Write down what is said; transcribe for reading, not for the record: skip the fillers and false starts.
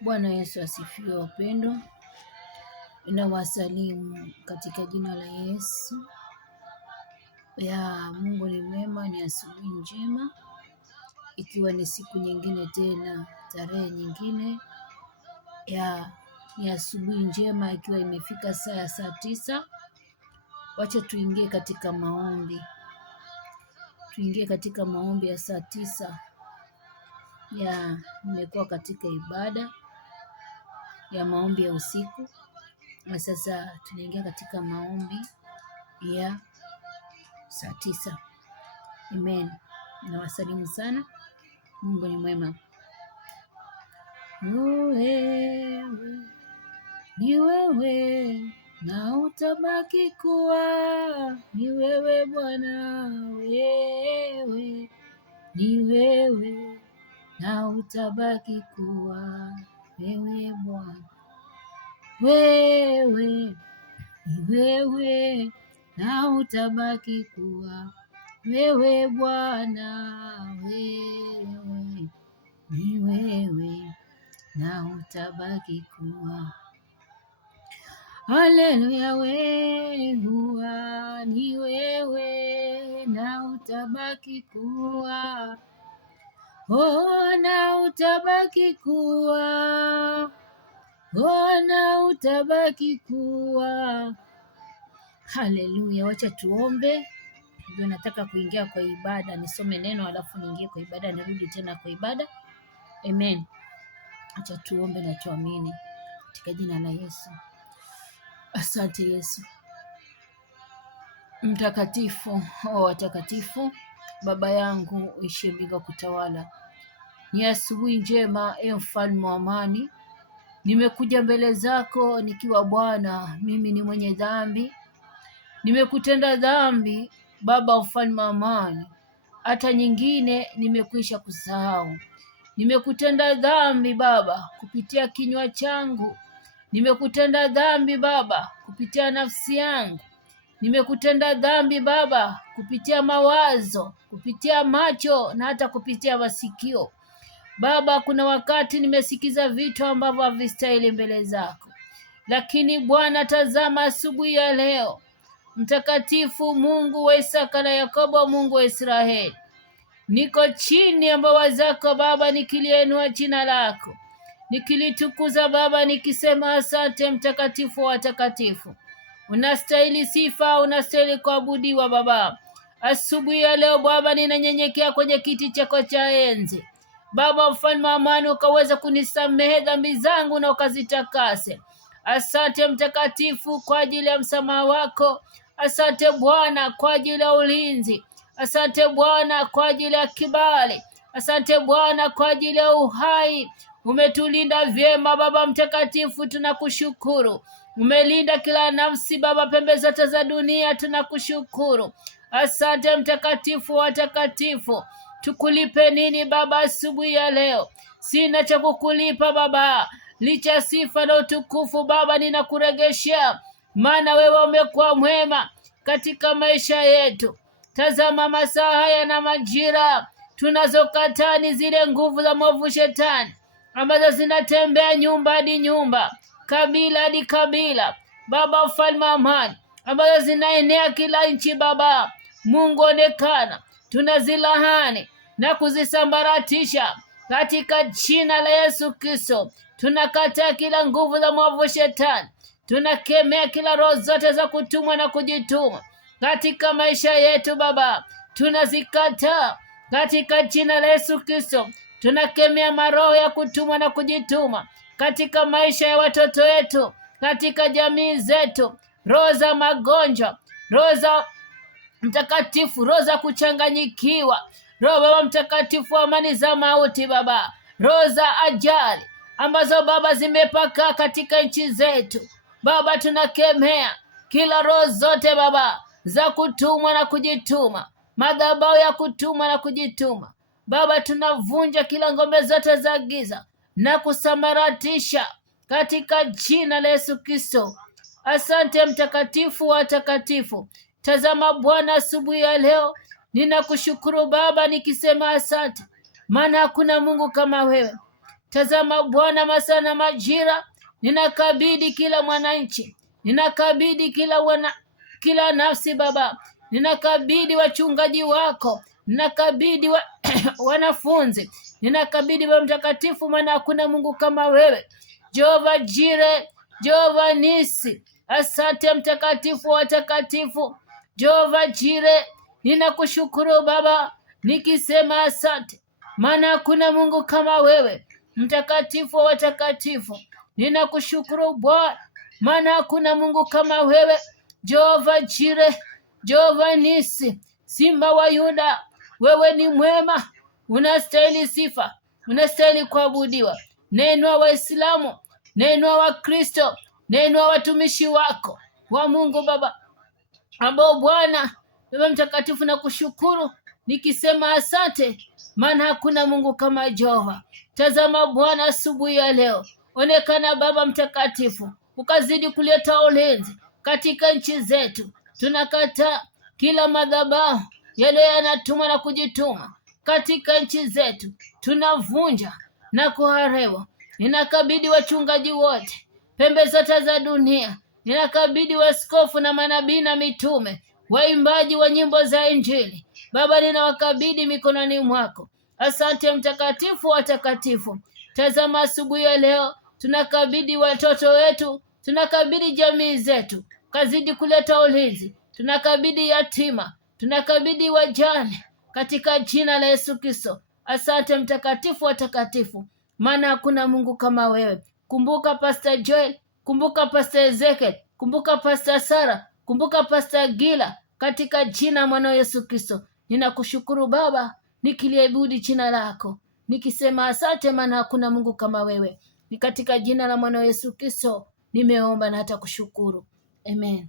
Bwana Yesu asifiwe wapendwa. Ninawasalimu katika jina la Yesu. Mungu ni mwema, ni asubuhi njema. Ikiwa ni siku nyingine tena, tarehe nyingine. Ni asubuhi njema ikiwa imefika saa 9. Wacha tuingie katika maombi. Tuingie katika maombi ya saa 9. Nimekuwa katika ibada ya maombi ya usiku. Na sasa tunaingia katika maombi ya saa 9. Amen. Nawasalimu sana. Mungu ni mwema. Ni wewe na utabaki kuwa ni wewe Bwana. Wewe ni wewe na utabaki kuwa wewe Bwana. Wewe ni wewe na utabaki kuwa wewe Bwana. Wewe ni wewe na utabaki kuwa. Haleluya. Wewe ni wewe na utabaki kuwa. Na utabaki kuwa. Na utabaki kuwa. Haleluya. Wacha tuombe. Ndio nataka kuingia kwa ibada. Nisome neno alafu niingie kwa ibada, nirudi tena kwa ibada. Amen. Acha tuombe na tuamini katika jina la Yesu. Asante Yesu mtakatifu, watakatifu, Baba yangu uishie mbingu kutawala. Ni asubuhi njema, mfalme wa amani. Nimekuja mbele zako nikiwa Bwana, mimi ni mwenye dhambi. Nimekutenda dhambi Baba, ufalme wa amani. Hata nyingine nimekwisha kusahau. Nimekutenda dhambi Baba kupitia kinywa changu. Nimekutenda dhambi Baba kupitia nafsi yangu. Nimekutenda dhambi Baba kupitia mawazo, kupitia macho na hata kupitia masikio. Baba, kuna wakati nimesikiza vitu ambavyo havistahili mbele zako. Lakini Bwana, tazama asubuhi ya leo, mtakatifu, Mungu wa Isaka na Yakobo, Mungu wa Israeli, niko chini ya mbawa zako Baba, nikiliinua jina lako, nikilitukuza Baba, nikisema asante mtakatifu wa watakatifu. Unastahili sifa, unastahili kuabudiwa Baba. Asubuhi ya leo Baba, ninanyenyekea kwenye kiti chako cha enzi Baba, mfalme wa amani, ukaweza kunisamehe dhambi zangu na ukazitakase. Asante mtakatifu kwa ajili ya msamaha wako. Asante Bwana kwa ajili ya ulinzi. Asante Bwana kwa ajili ya kibali. Asante Bwana kwa ajili ya uhai. Umetulinda vyema Baba mtakatifu, tunakushukuru. Umelinda kila nafsi Baba pembe zote za dunia, tunakushukuru. Asante mtakatifu wa watakatifu. Tukulipe nini Baba asubuhi ya leo? Sina cha kukulipa Baba. Licha sifa na utukufu Baba ninakuregeshea, maana wewe umekuwa mwema katika maisha yetu. Tazama masaa haya na majira tunazokataa ni zile nguvu za mwovu shetani ambazo zinatembea nyumba hadi nyumba, kabila hadi kabila Baba, ufalme wa amani, ambazo zinaenea kila nchi Baba. Mungu onekana, tunazilahani na kuzisambaratisha katika jina la Yesu Kristo. Tunakataa kila nguvu za mwovu shetani. Tunakemea kila roho zote za kutumwa na kujituma katika maisha yetu Baba. Tunazikataa katika jina la Yesu Kristo. Tunakemea maroho ya kutumwa na kujituma katika maisha ya watoto wetu, katika jamii zetu, roho za magonjwa, roho za mtakatifu, roho za kuchanganyikiwa, roho Baba mtakatifu wa amani za mauti Baba, roho za ajali ambazo Baba zimepaka katika nchi zetu Baba. Tunakemea kila roho zote Baba za kutumwa na kujituma, madhabahu ya kutumwa na kujituma Baba. Tunavunja kila ngome zote za giza na kusambaratisha katika jina la Yesu Kristo. Asante mtakatifu wa watakatifu. Tazama Bwana, asubuhi ya leo ninakushukuru Baba nikisema asante, maana hakuna Mungu kama wewe. Tazama Bwana, masaa na majira, ninakabidhi kila mwananchi, ninakabidhi kila nafsi Baba, ninakabidhi wachungaji wako, ninakabidhi wanafunzi, ninakabidhi Baba Mtakatifu, maana hakuna Mungu kama wewe. Jehova Jire, Jehova Nisi, asante Mtakatifu wa watakatifu. Jehova Jire, ninakushukuru Baba nikisema asante, maana hakuna Mungu kama wewe. Mtakatifu wa watakatifu, ninakushukuru Bwana, maana hakuna Mungu kama wewe. Jehova Jire, Jehova Nisi, Simba wa Yuda, wewe ni mwema, unastahili sifa, unastahili kuabudiwa. Neno Waislamu, neno wa Kristo, neno watumishi wako wa Mungu Baba, ambao Bwana Baba Mtakatifu, na kushukuru nikisema asante, maana hakuna Mungu kama Jehova. Tazama Bwana, asubuhi ya leo, onekana Baba Mtakatifu, ukazidi kuleta ulinzi katika nchi zetu. Tunakataa kila madhabahu yale yanatuma na kujituma katika nchi zetu, tunavunja na kuharibu. Ninakabidhi wachungaji wote pembe zote za dunia, ninakabidhi waskofu na manabii na mitume, waimbaji wa nyimbo za Injili. Baba, ninawakabidhi mikononi mwako. Asante Mtakatifu wa watakatifu. Tazama asubuhi ya leo, tunakabidhi watoto wetu, tunakabidhi jamii zetu, kazidi kuleta ulinzi. Tunakabidhi yatima, tunakabidhi wajane katika jina la Yesu Kristo. Asante Mtakatifu wa watakatifu, maana hakuna Mungu kama wewe. Kumbuka Pastor Joel, kumbuka Pastor Ezekiel, kumbuka Pastor Sara, kumbuka Pastor Gila, katika jina mwana Yesu Kristo. Ninakushukuru Baba nikiliabudu jina lako, nikisema asante, maana hakuna Mungu kama wewe. Ni katika jina la mwana Yesu Kristo nimeomba na hata kushukuru. Amen.